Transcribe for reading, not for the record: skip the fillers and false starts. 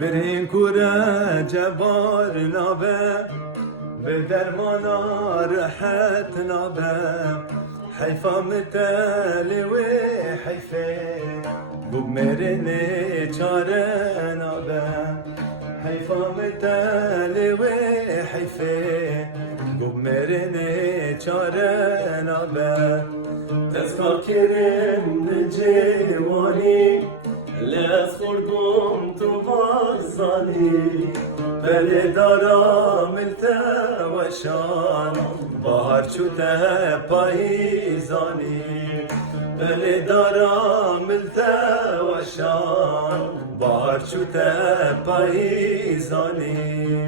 برین کوره جبار نابه به درمانا رحت نابه حیفا متلی و حیفه گوب مرنه چاره نابه حیفا متلی و حیفه گوب مرنه چاره نابه تسکا کرم نجوانی لز خوردم تو بازانی بله دارم التوشان بهار چوته پاییزانی بله دارم التوشان بهار چوته پاییزانی